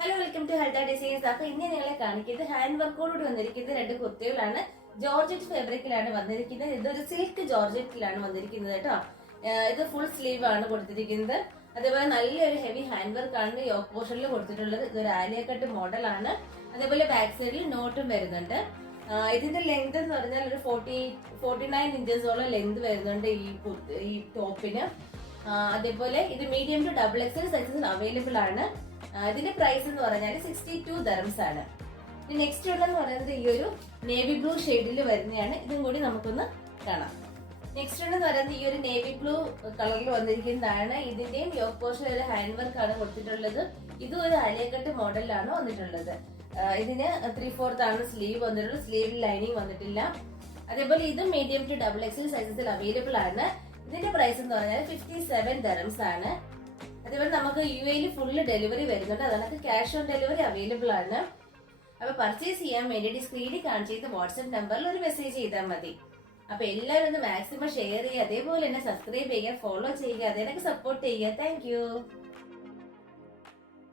Hello, welcome to health designs. അപ്പൊ ഇന്ന് നിങ്ങളെ കാണിക്കുന്നത് ഹാൻഡ് വർക്കോടുകൂടി വന്നിരിക്കുന്ന രണ്ട് കുർത്തികളാണ്. ജോർജറ്റ് ഫാബ്രിക്കിലാണ് വന്നിരിക്കുന്നത്. ഇതൊരു സിൽക്ക് ജോർജറ്റിലാണ് വന്നിരിക്കുന്നത് കേട്ടോ. ഇത് ഫുൾ സ്ലീവ് ആണ് കൊടുത്തിരിക്കുന്നത്. അതേപോലെ നല്ലൊരു ഹെവി ഹാൻഡ് വർക്ക് ആണ് യോക്ക് പോർഷനിൽ കൊടുത്തിട്ടുള്ളത്. ഇതൊരു ആലിയ കട്ട് മോഡലാണ്. അതേപോലെ ബാക്ക് സൈഡിൽ നോട്ടും വരുന്നുണ്ട്. ഇതിന്റെ ലെങ്ത് എന്ന് പറഞ്ഞാൽ ഒരു 49 ഇഞ്ചസോളം ലെങ്ത് വരുന്നുണ്ട് ഈ ടോപ്പിന്. അതേപോലെ ഇത് മീഡിയം ടു ഡബിൾ എക്സൽ സൈസസിൽ അവൈലബിൾ ആണ്. ഇതിന്റെ പ്രൈസ് എന്ന് പറഞ്ഞാൽ 62 dirhams ആണ്. നെക്സ്റ്റ് ഉള്ളതെന്ന് പറയുന്നത് ഈ ഒരു നേവി ബ്ലൂ ഷെയ്ഡിൽ വരുന്നതാണ്. ഇതും കൂടി നമുക്കൊന്ന് കാണാം. നെക്സ്റ്റ് ഉണ്ടെന്ന് പറയുന്നത് ഈ ഒരു നേവി ബ്ലൂ കളറിൽ വന്നിരിക്കുന്നതാണ്. ഇതിന്റെയും യോക്ക് പോർഷൻ ഒരു ഹാൻഡ് വർക്ക് ആണ് കൊടുത്തിട്ടുള്ളത്. ഇതും ഒരു അലിയക്കട്ട് മോഡലിലാണ് വന്നിട്ടുള്ളത്. ഇതിന് 3/4 ആണ് സ്ലീവ് വന്നിട്ടുള്ളത്. സ്ലീവിൽ ലൈനിങ് വന്നിട്ടില്ല. അതേപോലെ ഇതും മീഡിയം ടു ഡബിൾ എക്സൽ സൈസസിൽ അവൈലബിൾ ആണ്. ഇതിന്റെ പ്രൈസ് എന്ന് പറഞ്ഞാൽ 57 dirhams ആണ്. അതേപോലെ നമുക്ക് UAE ഫുള്ള് ഡെലിവറി വരുന്നുണ്ട്. അതാണ് ക്യാഷ് ഓൺ ഡെലിവറി അവൈലബിൾ ആണ്. അപ്പൊ പർച്ചേസ് ചെയ്യാൻ വേണ്ടിയിട്ട് സ്ക്രീനിൽ കാണിച്ചിട്ട് വാട്സ്ആപ്പ് നമ്പറിൽ ഒരു മെസ്സേജ് ചെയ്താൽ മതി. അപ്പൊ എല്ലാവരും ഒന്ന് മാക്സിമം ഷെയർ ചെയ്യുക. അതേപോലെ തന്നെ സബ്സ്ക്രൈബ് ചെയ്യുക, ഫോളോ ചെയ്യുക, അതിനൊക്കെ സപ്പോർട്ട് ചെയ്യുക. താങ്ക്